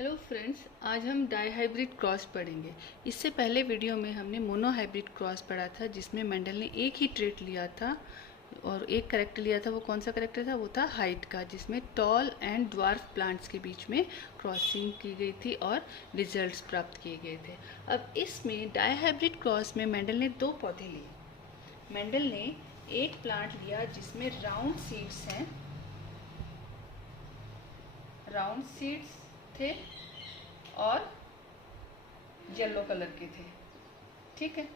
Hello friends, आज हम die hybrid cross पढ़ेंगे। इससे पहले वीडियो में हमने मोनो हाइब्रिड क्रॉस पढ़ा था, जिसमें मेंडल ने एक ही ट्रेट लिया था और एक करेक्टर लिया था। वो कौन सा करेक्टर था? वो था हाइट का, जिसमें टॉल एंड ड्वार्फ प्लांट्स के बीच में क्रॉसिंग की गई थी और रिजल्ट्स प्राप्त किए गए थे। अब इसमें डाई हाइब्रिड क्रॉस में मेंडल ने दो पौधे लिए। मेंडल ने एक प्लांट लिया जिसमें राउंड सीड्स हैं, राउंड सीड्स थे और येलो कलर के थे। ठीक है,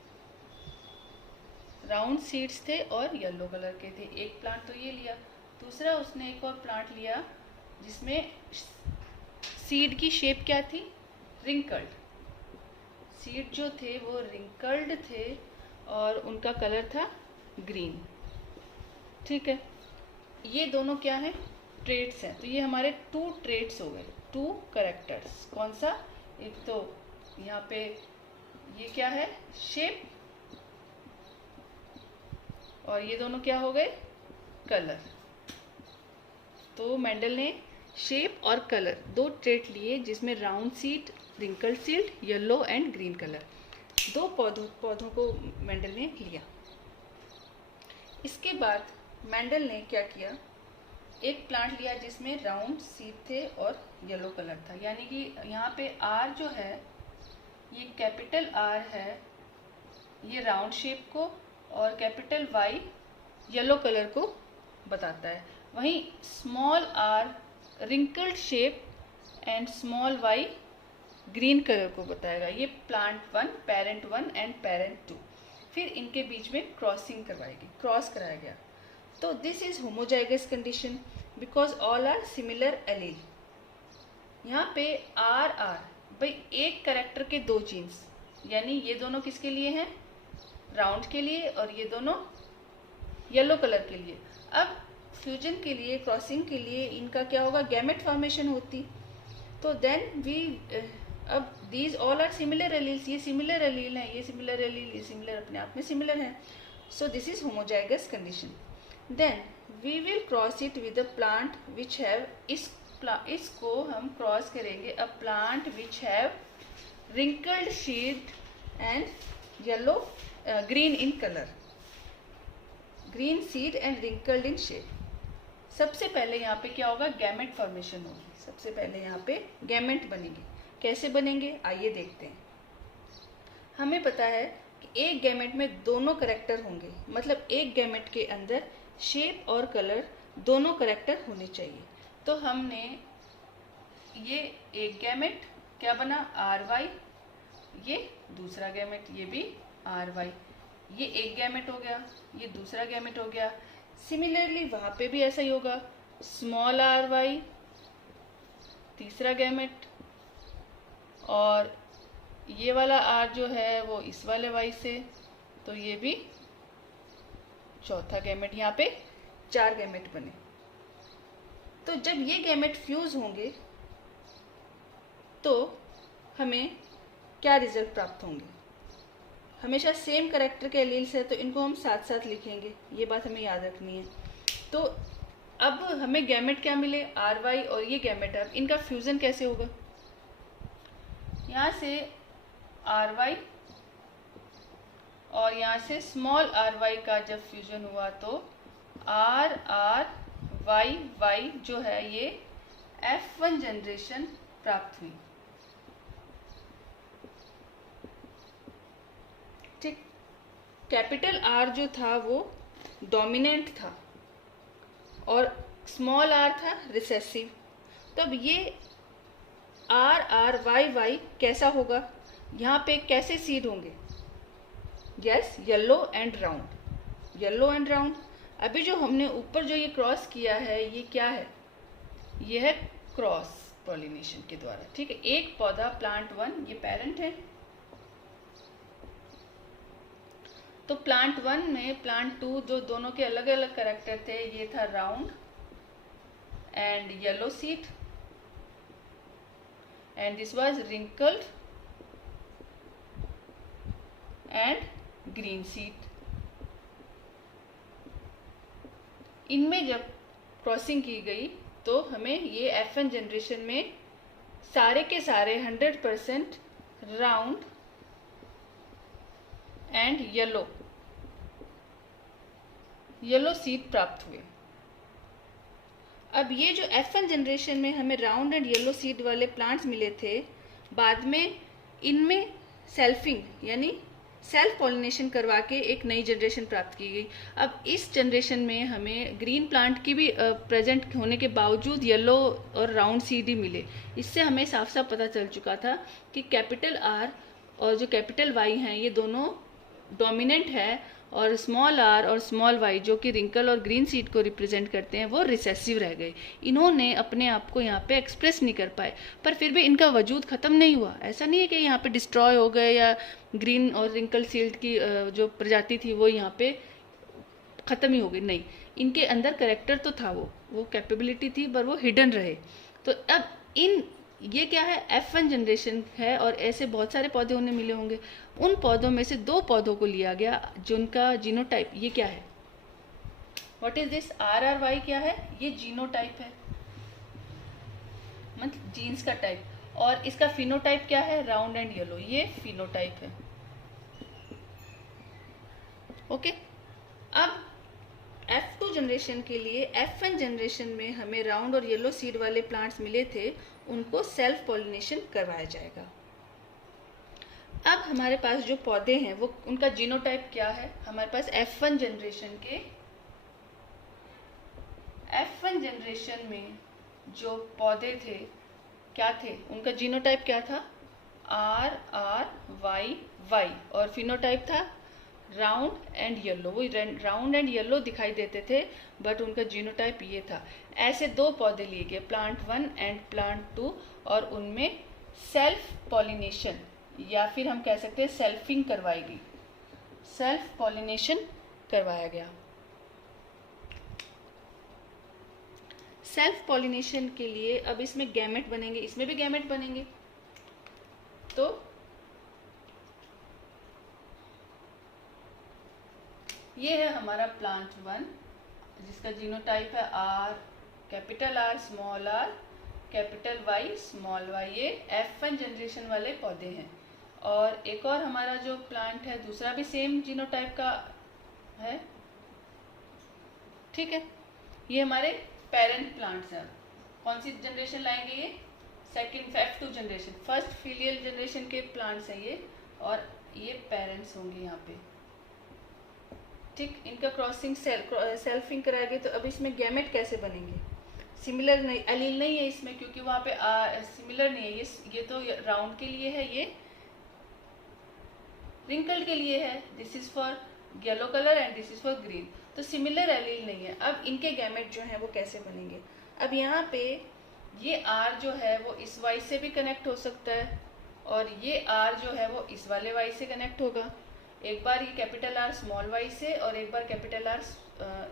राउंड सीड्स थे और येलो कलर के थे। एक प्लांट तो ये लिया। दूसरा उसने एक और प्लांट लिया जिसमें सीड की शेप क्या थी? रिंकल्ड। सीड जो थे वो रिंकल्ड थे और उनका कलर था ग्रीन। ठीक है, ये दोनों क्या है? ट्रेट्स हैं। तो ये हमारे टू ट्रेट्स हो गए, टू करेक्टर्स। कौन सा? एक तो यहाँ पे ये क्या है? शेप। और ये दोनों क्या हो गए? कलर। तो मेंडल ने शेप और कलर दो ट्रेट लिए, जिसमें round seed, wrinkled seed, yellow and green colour, दो पौधों को मेंडल ने लिया। इसके बाद मेंडल ने क्या किया? एक प्लांट लिया जिसमें राउंड सीड थे और येलो कलर था। यानी कि यहाँ पे आर जो है, ये कैपिटल आर है, ये राउंड शेप को, और कैपिटल वाई येलो कलर को बताता है। वहीं small R wrinkled shape and small Y green colour को बताएगा। ये plant one, parent one and parent two. फिर इनके बीच में क्रॉसिंग क्रॉस कराया गया। तो this is homozygous condition because all are similar allele. यहाँ पे आर भाई एक करेक्टर के दो जीन्स, यानी ये दोनों किसके लिए हैं? राउंड के लिए, और ये दोनों येलो कलर के लिए। अब फ्यूजन के लिए, क्रॉसिंग के लिए इनका क्या होगा? गैमेट फॉर्मेशन होती। तो देन वी अब these all are similar alleles. ये सिमिलर एलील हैं, ये सिमिलर एलील, ये सिमिलर, अपने आप में सिमिलर हैं। So this is homozygous condition. Then we will cross it with a plant which have, इसको हम क्रॉस करेंगे a plant which have wrinkled seed and yellow green in colour, green seed and wrinkled in shape. सबसे पहले यहाँ पे क्या होगा? Gamete formation होगी। सबसे पहले यहाँ पे गैमेट बनेंगे। कैसे बनेंगे? आइए देखते हैं। हमें पता है कि एक गैमेट में दोनों करेक्टर होंगे, मतलब एक गैमेट के अंदर शेप और कलर दोनों करेक्टर होने चाहिए। तो हमने ये एक गैमेट क्या बना? R Y. ये दूसरा गैमेट, ये भी आर वाई। ये एक गैमेट हो गया, ये दूसरा गैमेट हो गया। सिमिलरली वहां पे भी ऐसा ही होगा। स्मॉल आर वाई तीसरा गैमेट, और ये वाला आर जो है वो इस वाले वाई से, तो ये भी चौथा गैमेट। यहाँ पे चार गैमेट बने। तो जब ये गैमेट फ्यूज होंगे तो हमें क्या रिजल्ट प्राप्त होंगे? हमेशा सेम करेक्टर के एलील्स है तो इनको हम साथ साथ लिखेंगे, ये बात हमें याद रखनी है। तो अब हमें गैमेट क्या मिले? आर वाई और ये गैमेट। अब इनका फ्यूजन कैसे होगा? यहाँ से आर वाई और यहाँ से स्मॉल आर वाई का जब फ्यूजन हुआ तो आर आर वाई वाई जो है ये F1 जनरेशन प्राप्त हुई। ठीक, कैपिटल आर जो था वो डोमिनेंट था और स्मॉल आर था रिसेसिव। तब ये आर आर वाई वाई कैसा होगा? यहाँ पे कैसे सीड होंगे? Yes, yellow and round, yellow and round. अभी जो हमने ऊपर जो ये क्रॉस किया है, ये क्या है? ये है क्रॉस पॉलिनेशन के द्वारा। ठीक है, एक पौधा प्लांट वन, ये पेरेंट है। तो प्लांट वन में प्लांट टू जो दोनों के अलग अलग कैरेक्टर थे, ये था round and yellow seed, and this was wrinkled and green seed. इनमें जब क्रॉसिंग की गई तो हमें ये F1 जनरेशन में सारे के सारे 100% राउंड एंड येलो सीड प्राप्त हुए। अब ये जो F1 जनरेशन में हमें राउंड एंड येलो सीड वाले प्लांट्स मिले थे, बाद में इनमें सेल्फिंग यानी सेल्फ पॉलिनेशन करवा के एक नई जनरेशन प्राप्त की गई। अब इस जनरेशन में हमें ग्रीन प्लांट की भी प्रेजेंट होने के बावजूद येलो और राउंड सीड ही मिले। इससे हमें साफ साफ पता चल चुका था कि कैपिटल आर और जो कैपिटल वाई हैं ये दोनों डोमिनेंट है, और स्मॉल आर और स्मॉल वाई जो कि रिंकल और ग्रीन सीड को रिप्रेजेंट करते हैं वो रिसेसिव रह गए। इन्होंने अपने आप को यहाँ पे एक्सप्रेस नहीं कर पाए, पर फिर भी इनका वजूद ख़त्म नहीं हुआ। ऐसा नहीं है कि यहाँ पे डिस्ट्रॉय हो गए या ग्रीन और रिंकल सीड की जो प्रजाति थी वो यहाँ पे ख़त्म ही हो गई, नहीं, इनके अंदर करेक्टर तो था, वो कैपेबिलिटी थी, पर वो हिडन रहे। तो अब ये क्या है, F1 जनरेशन है, और ऐसे बहुत सारे पौधे उन्हें मिले होंगे। उन पौधों में से 2 पौधों को लिया गया जिनका जीनोटाइप ये क्या है, व्हाट इज दिस, RRY क्या है, ये जीनोटाइप है, मतलब जीन्स का टाइप, और इसका फिनोटाइप क्या है, राउंड एंड येलो, ये फिनोटाइप है। ओके, अब F2 जनरेशन के लिए F1 जनरेशन में हमें राउंड और येलो सीड वाले प्लांट्स मिले थे, उनको सेल्फ पॉलिनेशन करवाया जाएगा। अब हमारे पास जो पौधे हैं वो उनका जीनोटाइप क्या है, हमारे पास F1 जनरेशन में जो पौधे थे क्या थे, उनका जीनोटाइप क्या था, RRYY, और फिनोटाइप था राउंड एंड येलो। वो राउंड एंड येलो दिखाई देते थे, बट उनका जीनोटाइप ये था। ऐसे 2 पौधे लिए गए, प्लांट 1 एंड प्लांट 2, और उनमें सेल्फ पॉलिनेशन या फिर हम कह सकते हैं सेल्फिंग करवाई गई, सेल्फ पॉलिनेशन करवाया गया। सेल्फ पॉलिनेशन के लिए अब इसमें गैमेट बनेंगे, इसमें भी गैमेट बनेंगे। तो ये है हमारा प्लांट 1 जिसका जीनोटाइप है capital R small r capital Y small y। ये F1 जनरेशन वाले पौधे हैं। और एक और हमारा जो प्लांट है दूसरा भी सेम जीनोटाइप का है, ठीक है। ये हमारे पेरेंट प्लांट्स हैं। कौन सी जनरेशन लाएंगे, ये second F2 generation, first filial generation के प्लांट्स हैं ये, और ये पेरेंट्स होंगे यहाँ पे, ठीक। इनका क्रॉसिंग सेल्फिंग कराएंगे। तो अब इसमें गैमेट कैसे बनेंगे, सिमिलर नहीं, एलील नहीं है इसमें, क्योंकि वहाँ पे सिमिलर नहीं है। ये तो राउंड के लिए है, ये रिंकल के लिए है, this is for yellow colour and this is for green, तो सिमिलर एलील नहीं है। अब इनके गैमेट जो हैं वो कैसे बनेंगे, अब यहाँ पे ये R जो है वो इस Y से भी कनेक्ट हो सकता है, और ये R जो है वो इस वाले Y से कनेक्ट होगा। एक बार ये कैपिटल R स्मॉल y से, और एक बार कैपिटल R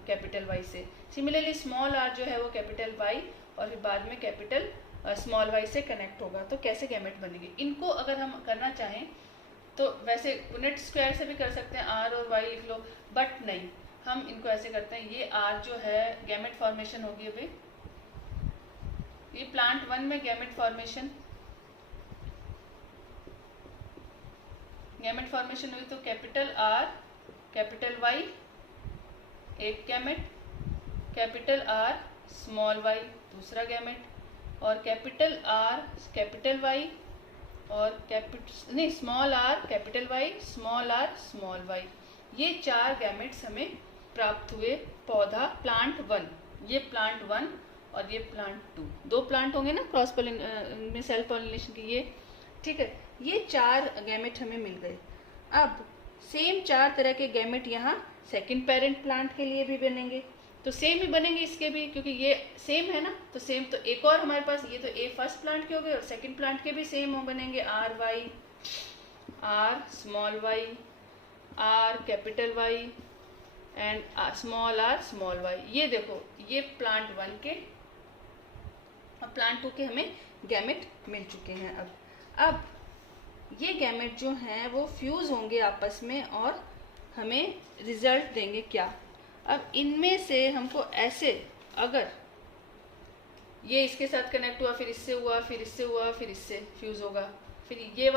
कैपिटल Y से। सिमिलरली स्मॉल r जो है वो कैपिटल Y और फिर बाद में कैपिटल स्मॉल y से कनेक्ट होगा। तो कैसे गैमेट बनेंगे, इनको अगर हम करना चाहें तो वैसे पुनेट स्क्वायर से भी कर सकते हैं, R और Y लिख लो, बट नहीं, हम इनको ऐसे करते हैं। ये R जो है गैमेट फॉर्मेशन होगी, अभी ये प्लांट 1 में गैमेट फॉर्मेशन हुई, तो कैपिटल R कैपिटल Y एक gamete, capital R small y दूसरा गैमेट, और कैपिटल R कैपिटल Y और small r capital Y small r small y, ये 4 गैमेट्स हमें प्राप्त हुए पौधा प्लांट 1। ये प्लांट 1 और ये प्लांट 2, 2 प्लांट होंगे ना क्रॉस में सेल्फ पॉलिनेशन के, ये ठीक है। ये 4 गैमेट हमें मिल गए। अब सेम 4 तरह के गैमेट यहाँ सेकंड पेरेंट प्लांट के लिए भी बनेंगे, तो सेम ही बनेंगे इसके भी, क्योंकि ये सेम है ना, तो सेम। तो एक और हमारे पास ये तो ए फर्स्ट प्लांट के हो गए, और सेकंड प्लांट के भी सेम हो बनेंगे, R small y R capital Y and small r small y। ये देखो, ये प्लांट 1 के और प्लांट 2 के हमें गैमेट मिल चुके हैं। अब ये गैमेट जो हैं वो फ्यूज होंगे आपस में और हमें रिजल्ट देंगे क्या। अब इनमें से हमको ऐसे अगर ये इसके साथ कनेक्ट हुआ, फिर इससे हुआ, फिर इससे हुआ, फिर इससे फ्यूज होगा, फिर ये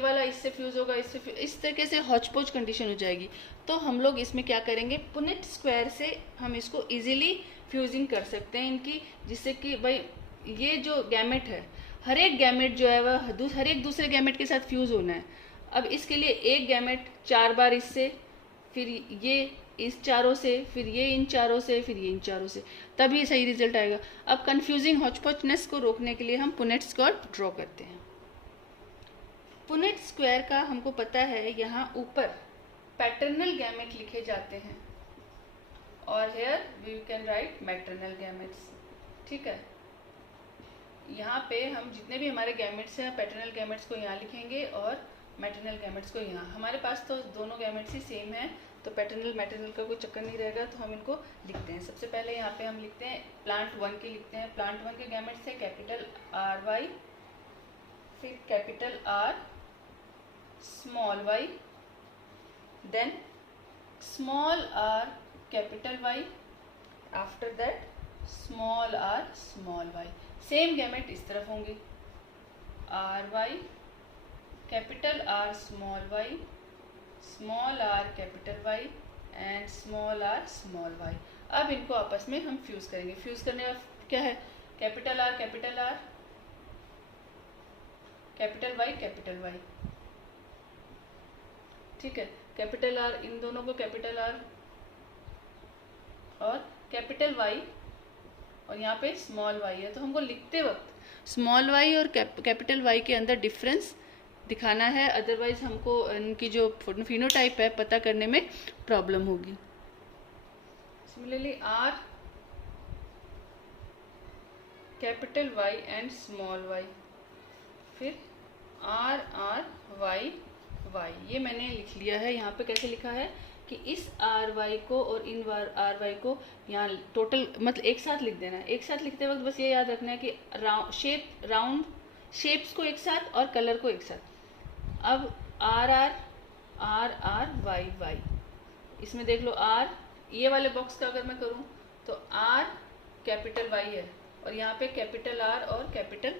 वाला इससे फ्यूज होगा, इस तरीके से हॉचपॉच कंडीशन हो जाएगी। तो हम लोग इसमें क्या करेंगे, पुनेट स्क्वायर से हम इसको इजीली फ्यूजिंग कर सकते हैं इनकी, जिससे कि भाई ये जो गैमेट है, हर एक गैमेट जो है वह हर एक दूसरे गैमेट के साथ फ्यूज होना है। अब इसके लिए एक गैमेट 4 बार इससे, फिर ये इस चारों से, फिर ये इन चारों से, फिर ये इन चारों से, तभी सही रिजल्ट आएगा। अब कंफ्यूजिंग हॉचपॉचनेस को रोकने के लिए हम पुनेट स्क्वायर ड्रॉ करते हैं। पुनेट स्क्वायर का हमको पता है, यहाँ ऊपर पैटर्नल गैमेट लिखे जाते हैं और here we can write maternal gametes. ठीक है, यहाँ पे हम जितने भी हमारे गैमेट्स हैं, पैटर्नल गैमेट्स को यहाँ लिखेंगे और मैटरनल गैमेट्स को यहाँ। हमारे पास तो दोनों गैमेट्स ही सेम है, तो पैटर्नल मैटरनल का कोई चक्कर नहीं रहेगा, तो हम इनको लिखते हैं। सबसे पहले यहाँ पे हम लिखते हैं प्लांट 1 के लिखते हैं। प्लांट 1 के गैमेट्स है कैपिटल RY, फिर capital R, small y, then small r capital Y, after that small r small y। Same gamete इस तरफ होंगे, RY capital R small y, small r capital Y and small r small y। अब इनको आपस में हम fuse करेंगे। Fuse करने का क्या है, capital R capital R, capital Y capital Y। ठीक है, कैपिटल R इन दोनों को कैपिटल R और कैपिटल Y, और यहाँ पे स्मॉल y है, तो हमको लिखते वक्त स्मॉल y और कैपिटल Y के अंदर डिफरेंस दिखाना है, अदरवाइज हमको इनकी जो फिनोटाइप है पता करने में प्रॉब्लम होगी। Similarly R capital Y and small y, फिर R R Y Y, ये मैंने लिख लिया है। यहाँ पे कैसे लिखा है कि इस RY को और इन RY को यहाँ टोटल मतलब एक साथ लिख देना है। एक साथ लिखते वक्त बस ये याद रखना है कि राउंड शेप्स को एक साथ और कलर को एक साथ। अब RR RR Y Y, इसमें देख लो R, ये वाले बॉक्स का अगर मैं करूँ तो R कैपिटल Y है और यहाँ पे कैपिटल R और कैपिटल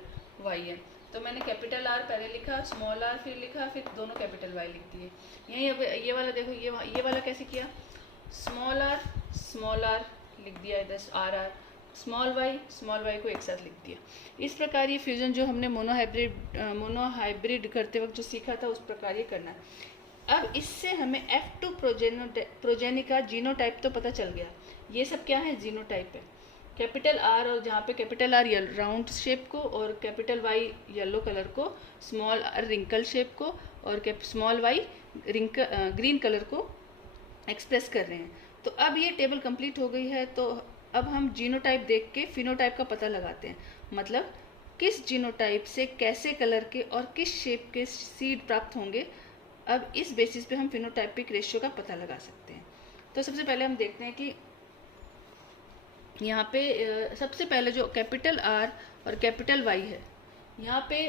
Y है, तो मैंने कैपिटल R पहले लिखा, स्मॉल r फिर लिखा, फिर दोनों कैपिटल Y लिख दिए। यहीं अब ये वाला देखो, ये वाला कैसे किया, स्मॉल r लिख दिया इधर RR, स्मॉल y को एक साथ लिख दिया। इस प्रकार ये फ्यूजन जो हमने मोनोहाइब्रिड करते वक्त जो सीखा था उस प्रकार ये करना है। अब इससे हमें F2 प्रोजेनी का जीनोटाइप तो पता चल गया। ये सब क्या है, जीनोटाइप है। कैपिटल R और जहाँ पे कैपिटल R राउंड शेप को और कैपिटल Y येलो कलर को, स्मॉल r रिंकल शेप को और स्मॉल y ग्रीन कलर को एक्सप्रेस कर रहे हैं। तो अब ये टेबल कंप्लीट हो गई है, तो अब हम जीनोटाइप देख के फिनोटाइप का पता लगाते हैं, मतलब किस जीनोटाइप से कैसे कलर के और किस शेप के सीड प्राप्त होंगे। अब इस बेसिस पे हम फिनोटाइपिक रेशियो का पता लगा सकते हैं। तो सबसे पहले हम देखते हैं कि यहाँ पे सबसे पहले जो कैपिटल R और कैपिटल Y है, यहाँ पे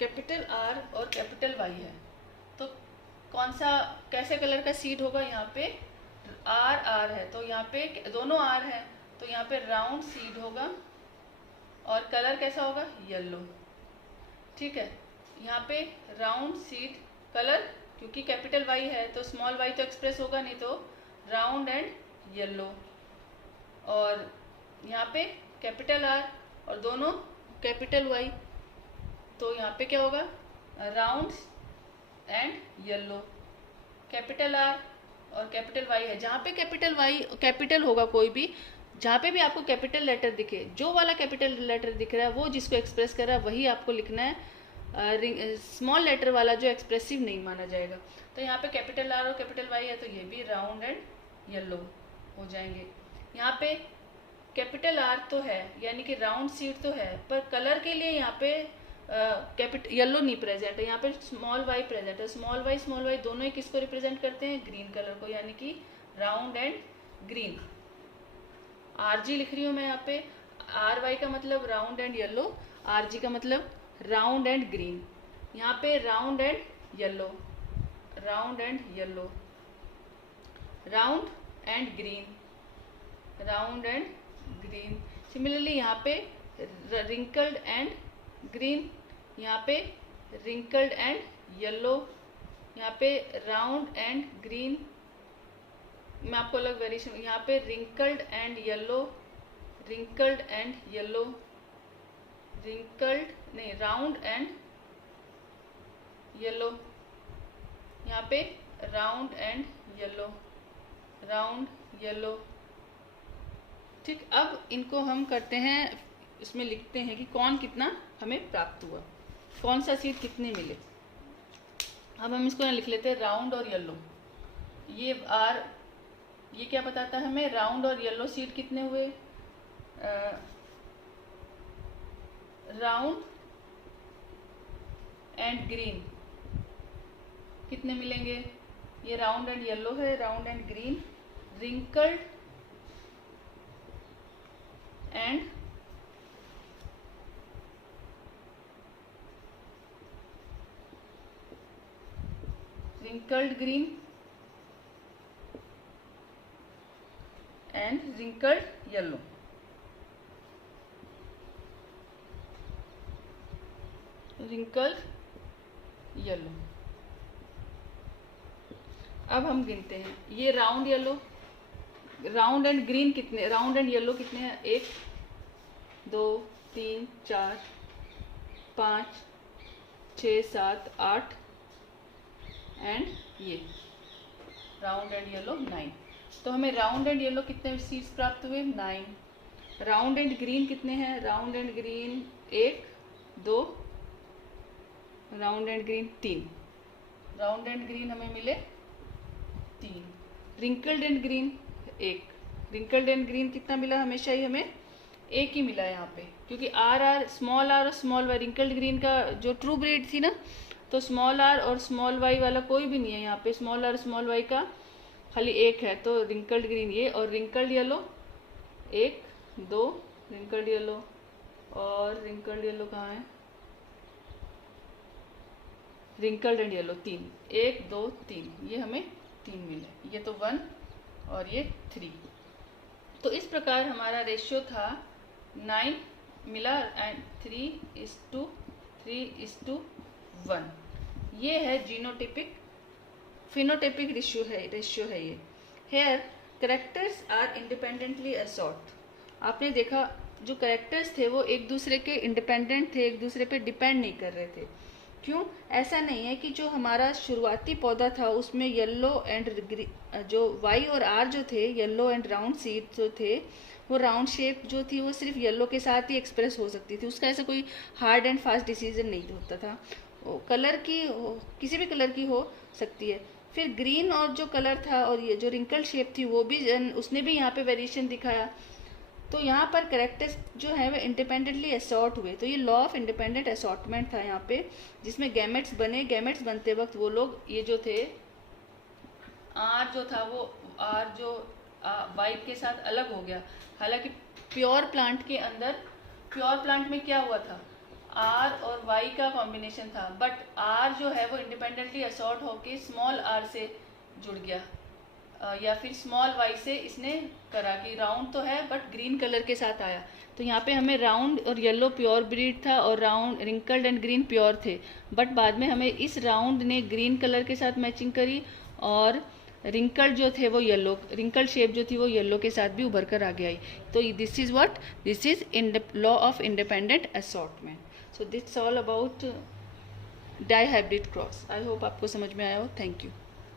कैपिटल R और कैपिटल Y है, तो कौन सा कैसे कलर का सीड होगा, यहाँ पे R है, तो यहाँ पे दोनों R है, तो यहाँ पे राउंड सीड होगा और कलर कैसा होगा, येलो। ठीक है, यहाँ पे राउंड सीड कलर, क्योंकि कैपिटल Y है तो स्मॉल y तो एक्सप्रेस होगा नहीं, तो राउंड एंड येलो। और यहाँ पे कैपिटल R और दोनों कैपिटल Y, तो यहाँ पे क्या होगा, round and yellow. Capital R और कैपिटल Y है, जहाँ पे कैपिटल Y कैपिटल होगा कोई भी, जहाँ पे भी आपको कैपिटल लेटर दिखे, जो वाला कैपिटल लेटर दिख रहा है वो जिसको एक्सप्रेस कर रहा है वही आपको लिखना है। स्मॉल लेटर वाला जो एक्सप्रेसिव नहीं माना जाएगा। तो यहाँ पे कैपिटल R और कैपिटल Y है, तो ये भी राउंड एंड येलो हो जाएंगे। यहाँ पे कैपिटल R तो है, यानी कि राउंड सीड तो है, पर कलर के लिए यहाँ पे कैपिटल येलो नहीं प्रेजेंट है, यहाँ पे स्मॉल y प्रेजेंट है। स्मॉल y दोनों ही किसको रिप्रेजेंट करते हैं, ग्रीन कलर को, यानी कि राउंड एंड ग्रीन। RG लिख रही हूँ मैं यहाँ पे, RY का मतलब राउंड एंड येलो, RG का मतलब राउंड एंड ग्रीन। यहाँ पे round and yellow, round and yellow, round and green, round and green. Similarly यहाँ पे रिंकल्ड एंड ग्रीन, यहाँ पे रिंकल्ड एंड येलो, यहाँ पे राउंड एंड ग्रीन। मैं आपको अलग वेरिएशन, यहाँ पे wrinkled and yellow, wrinkled and yellow, wrinkled नहीं राउंड एंड येलो, यहाँ पे round and yellow, round yellow. ठीक, अब इनको हम करते हैं, इसमें लिखते हैं कि कौन कितना हमें प्राप्त हुआ, कौन सा सीड कितने मिले। अब हम इसको लिख लेते हैं राउंड और येलो। ये आर, ये क्या बताता है हमें, राउंड और येलो सीड कितने हुए, राउंड एंड ग्रीन कितने मिलेंगे। ये राउंड एंड येलो है, round and green, wrinkled and wrinkled green and wrinkled yellow। wrinkled yellow। अब हम गिनते हैं, ये round yellow, round and green कितने, राउंड एंड येलो कितने हैं, 1 2 3 4 5 6 7 8 एंड ये राउंड एंड येलो 9। तो हमें राउंड एंड येलो कितने सीड्स प्राप्त हुए, 9। राउंड एंड ग्रीन कितने हैं, round and green 1 2, round and green 3, round and green हमें मिले 3। Wrinkled and green 1, wrinkled and green कितना मिला, हमेशा ही हमें 1 ही मिला यहाँ पे, क्योंकि आर और स्मॉल वाई, रिंकल्ड ग्रीन का जो ट्रू ब्रीड थी ना, तो स्मॉल आर और स्मॉल वाई वाला कोई भी नहीं है यहाँ पे, स्मॉल आर स्मॉल वाई का खाली 1 है, तो रिंकल्ड ग्रीन ये, और रिंकल्ड येलो 1 2, रिंकल्ड येलो, और रिंकल्ड येलो कहाँ है, रिंकल्ड एंड येलो 3, 1 2 3, ये हमें 3 मिले, ये तो 1 और ये 3। तो इस प्रकार हमारा रेशियो था 9 मिला एंड 3:1। ये है जीनोटिपिक, फिनोटिपिक रेशियो है ये। Here characters are independently assort. आपने देखा जो कैरेक्टर्स थे वो एक दूसरे के इंडिपेंडेंट थे, एक दूसरे पे डिपेंड नहीं कर रहे थे। क्यों? ऐसा नहीं है कि जो हमारा शुरुआती पौधा था उसमें येलो एंड जो वाई और आर जो थे, येलो एंड राउंड सीड जो थे, वो राउंड शेप जो थी वो सिर्फ येलो के साथ ही एक्सप्रेस हो सकती थी, उसका ऐसा कोई हार्ड एंड फास्ट डिसीजन नहीं होता था। कलर की किसी भी कलर की हो सकती है। फिर ग्रीन और जो कलर था और ये जो रिंकल शेप थी वो भी उसने भी यहाँ पे वेरिएशन दिखाया। तो यहाँ पर कैरेक्टर्स जो है वो इंडिपेंडेंटली असॉर्ट हुए। तो ये लॉ ऑफ इंडिपेंडेंट असॉर्टमेंट था यहाँ पे, जिसमें गैमेट्स बने। गैमेट्स बनते वक्त वो लोग ये जो थे, आर जो था वो आर जो वाई के साथ अलग हो गया। हालांकि प्योर प्लांट के अंदर, प्योर प्लांट में क्या हुआ था, आर और वाई का कॉम्बिनेशन था, बट आर जो है वो इंडिपेंडेंटली असॉर्ट होके स्मॉल आर से जुड़ गया, या फिर स्मॉल वाई से इसने करा कि राउंड तो है बट ग्रीन कलर के साथ आया। तो यहाँ पे हमें राउंड और येलो प्योर ब्रीड था और round wrinkled and green pure थे, बट बाद में हमें इस राउंड ने ग्रीन कलर के साथ मैचिंग करी और रिंकल्ड जो थे वो येलो, रिंकल्ड शेप जो थी वो येलो के साथ भी उभर कर आगे आई। तो this is what, this is in law of independent assortment. So that's all about dihybrid cross. I hope आपको समझ में आया हो। Thank you.